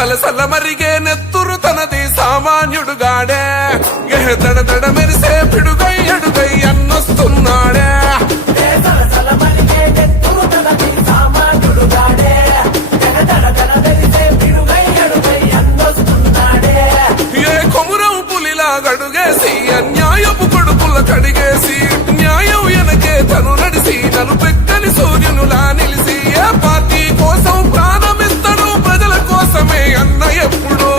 సలసల మరిగే నెత్తురు తనది సామాన్యుడుగాడే దడ దడ మెరిసే పిడుగై అడుగై అన్నొస్తున్నాడే ఏ కొమురం పులిలా గడుగేసి అన్యాయపు కొడుకుల కడిగేసి న్యాయం వెనకే తను నడిసి నలుపెక్కని సూర్యునులా నిలిసి ఏ పార్టీ కోసం ప్రాణమిస్తాడు ప్రజల కోసమే అన్న ఎప్పుడో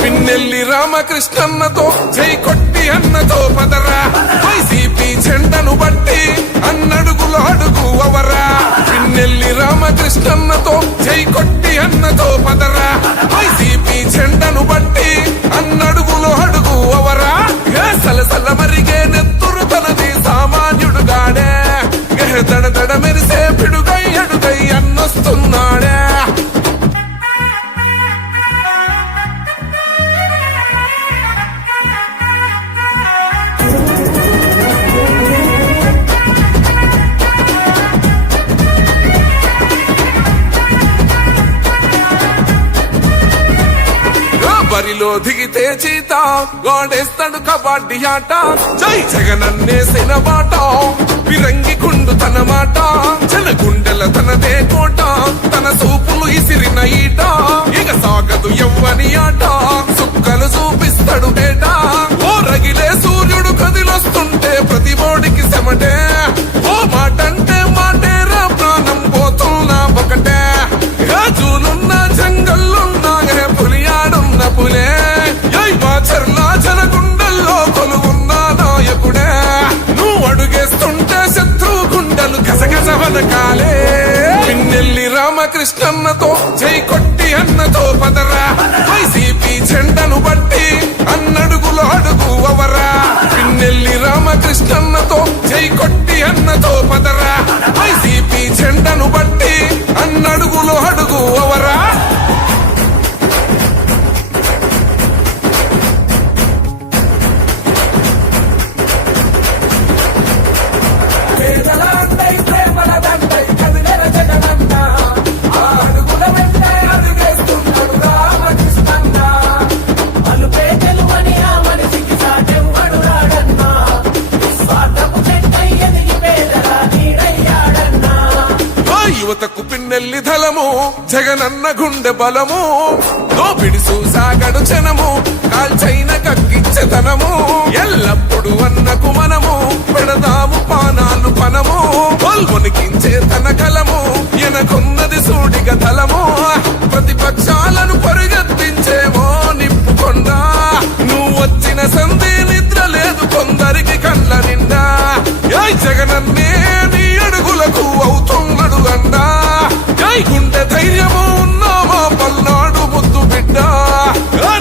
పిన్నెల్లి రామకృష్ణన్నతో జై కొట్టి అన్నతో పదరా వైసీపీ జెండను బట్టి అన్నడుగులో అడుగు అవరా పిన్నెల్లి రామకృష్ణన్నతో జై కొట్టి అన్నతో పదరా వైసీపీ జెండను బట్టి అన్నడుగులో అడుగు అవరా సలసల మరిగే నెత్తురు తనది సామాన్యుడుగాడే దడ దడ మెరిసే పిడుగై అడుగై అన్నొస్తున్నాడే బరిలో దిగితే చీత గోడేస్తాడు కబడ్డీ ఆట జై జగనన్నేసిన బాట పిరంగి గుండు తన మాట జన గుండెల తనదే కోట తన సూపులు ఇసిరిన ఈట ఇక సాగదు ఎవ్వని ఆట సుక్కలు చూపిస్తాడు బేట ఓ రగిలే సూర్యుడు కదిలొస్తుంటే ప్రతి బోడికి సెమటే ఓ మాటంటే మాటేరా ప్రాణం పోతున్నా ఒకటే జూలున్న జంగల్లున్న పులియాడున్న పులే మాచర్ల జన గుండెల్లో కొలువున్న నాయకుడే నువ్వు అడుగేస్తుంటే శత్రు గుండెలు గసగస వనకాలే పిన్నెల్లి రామకృష్ణన్నతో జై కొట్టి అన్నతో పదరా వైసీపీ జెండను బట్టి అన్నడుగులో అడుగు అవరా పిన్నెల్లి రామకృష్ణన్నతో జై కొట్టి అన్నతో పదరా వైసీపీ జెండను బట్టి అన్నడుగులో అడుగు అవరా యువతకు పిన్నెల్లి ధలము జగనన్న గుండె బలము దోపిడి చూసాగడు జనము కాల్చైన కక్కించెతనము ఎల్లప్పుడు అన్నకు మనము పెడదాము పానాలు పనము పొల్మునికించే తన కలము ఎనకున్నది సూడిగ తలము ప్రతిపక్షాలను పరిగెత్తించేమో నిప్పుకొండా నువ్వు వచ్చిన సంధి నిద్ర లేదు కొందరికి కళ్ళ నిండా జగనన్నే నీ అడుగులకు అవుతున్నాడు అండా గుండె ధైర్యము ఉన్నామా పల్నాడు ముద్దు బిడ్డ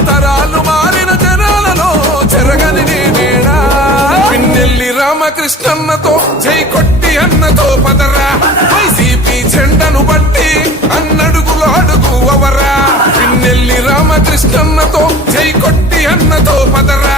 తరాలు మారిన జనాలలో చెరగని నేనేడా పిన్నెల్లి రామకృష్ణన్నతో జై కొట్టి అన్నతో పదరా వైసీపీ జెండను బట్టి అన్నడుగులో అడుగు అవరా పిన్నెల్లి రామకృష్ణన్నతో జై కొట్టి అన్నతో పదరా